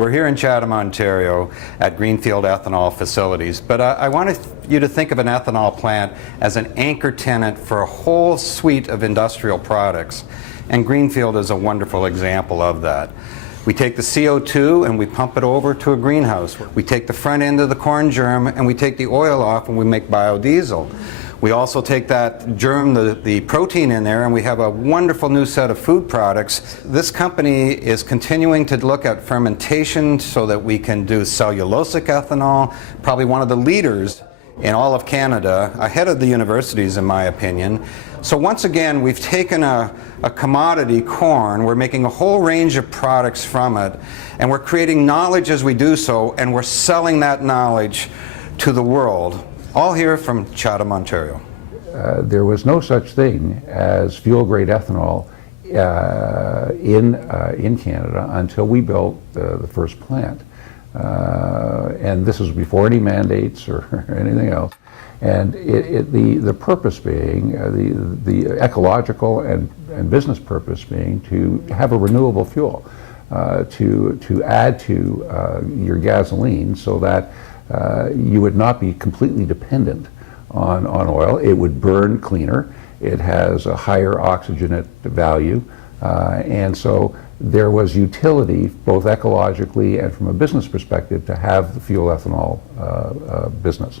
We're here in Chatham, Ontario at GreenField Ethanol facilities, but I wanted you to think of an ethanol plant as an anchor tenant for a whole suite of industrial products, and GreenField is a wonderful example of that. We take the CO2 and we pump it over to a greenhouse. We take the front end of the corn germ and we take the oil off and we make biodiesel. We also take that germ, the protein in there, and we have a wonderful new set of food products. This company is continuing to look at fermentation so that we can do cellulosic ethanol, probably one of the leaders in all of Canada, ahead of the universities in my opinion. So once again, we've taken a commodity, corn, we're making a whole range of products from it, and we're creating knowledge as we do so, and we're selling that knowledge to the world. All here from Chatham, Ontario. There was no such thing as fuel-grade ethanol in Canada until we built the first plant. And this was before any mandates or anything else. And the purpose being, the ecological and business purpose being to have a renewable fuel, to add to your gasoline so that you would not be completely dependent on oil. It would burn cleaner. It has a higher oxygenate value. And so there was utility, both ecologically and from a business perspective, to have the fuel ethanol business.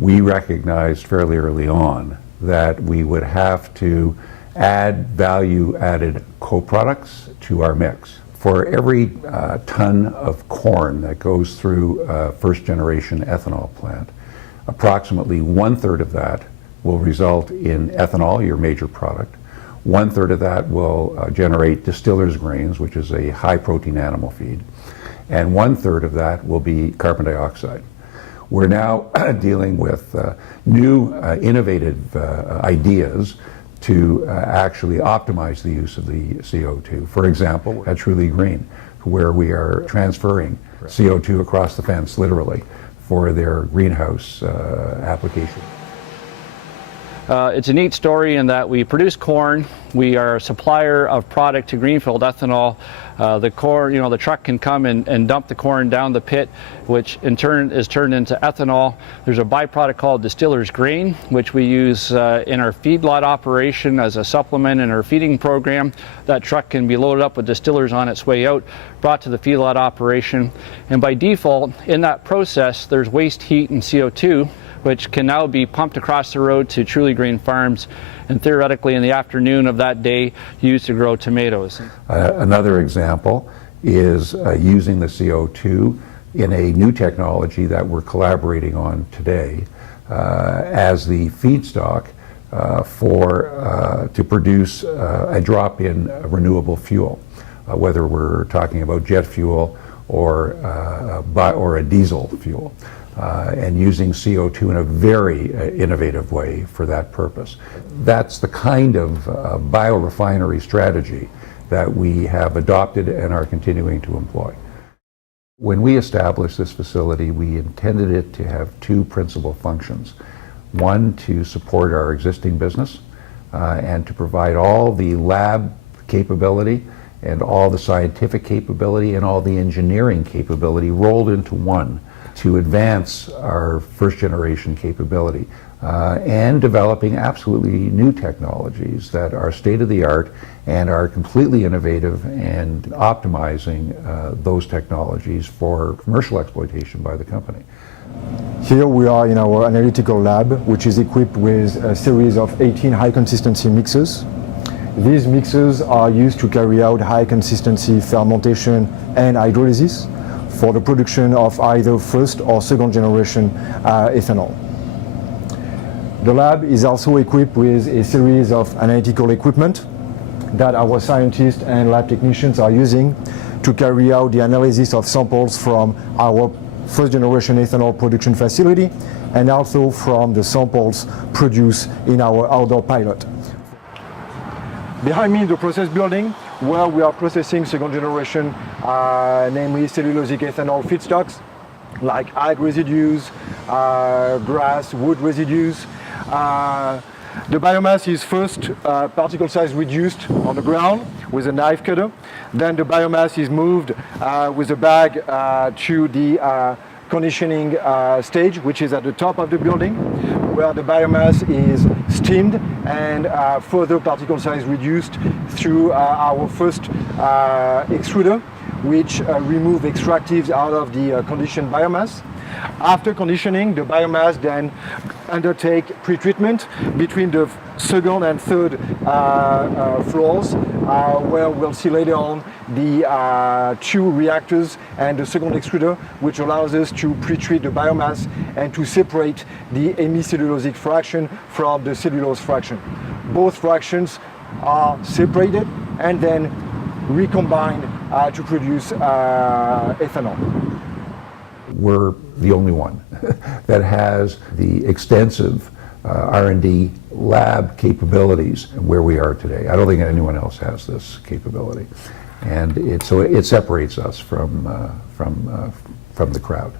We recognized fairly early on that we would have to add value-added co-products to our mix. For every ton of corn that goes through a first-generation ethanol plant, approximately 1/3 of that will result in ethanol, your major product. 1/3 of that will generate distiller's grains, which is a high-protein animal feed. And 1/3 of that will be carbon dioxide. We're now dealing with new innovative ideas to actually optimize the use of the CO2. For example, at Truly Green, where we are transferring CO2 across the fence, literally, for their greenhouse application. It's a neat story in that we produce corn. We are a supplier of product to GreenField Ethanol. The corn, the truck can come and dump the corn down the pit, which in turn is turned into ethanol. There's a byproduct called distiller's grain, which we use in our feedlot operation as a supplement in our feeding program. That truck can be loaded up with distillers on its way out, brought to the feedlot operation. And by default, in that process, there's waste heat and CO2, which can now be pumped across the road to Truly Green farms and theoretically in the afternoon of that day used to grow tomatoes. Another example is using the CO2 in a new technology that we're collaborating on today as the feedstock to produce a drop-in renewable fuel, whether we're talking about jet fuel or a diesel fuel. And using CO2 in a very innovative way for that purpose. That's the kind of biorefinery strategy that we have adopted and are continuing to employ. When we established this facility, we intended it to have two principal functions. One, to support our existing business and to provide all the lab capability and all the scientific capability and all the engineering capability rolled into one, to advance our first generation capability and developing absolutely new technologies that are state of the art and are completely innovative and optimizing those technologies for commercial exploitation by the company. Here we are in our analytical lab, which is equipped with a series of 18 high consistency mixers. These mixers are used to carry out high consistency fermentation and hydrolysis for the production of either first or second generation ethanol. The lab is also equipped with a series of analytical equipment that our scientists and lab technicians are using to carry out the analysis of samples from our first generation ethanol production facility and also from the samples produced in our outdoor pilot. Behind me, the process building, where we are processing second generation, namely cellulosic ethanol feedstocks, like ag residues, grass, wood residues. The biomass is first particle size reduced on the ground, with a knife cutter. Then the biomass is moved with a bag to the conditioning stage, which is at the top of the building, where the biomass is steamed and further particle size reduced through our first extruder, which remove extractives out of the conditioned biomass. After conditioning, the biomass then undertake pretreatment between the second and third floors, where we'll see later on the two reactors and the second extruder, which allows us to pretreat the biomass and to separate the hemicellulosic fraction from the cellulose fraction. Both fractions are separated and then recombined to produce ethanol. We're the only one that has the extensive R&D lab capabilities where we are today. I don't think anyone else has this capability, and so it separates us from the crowd.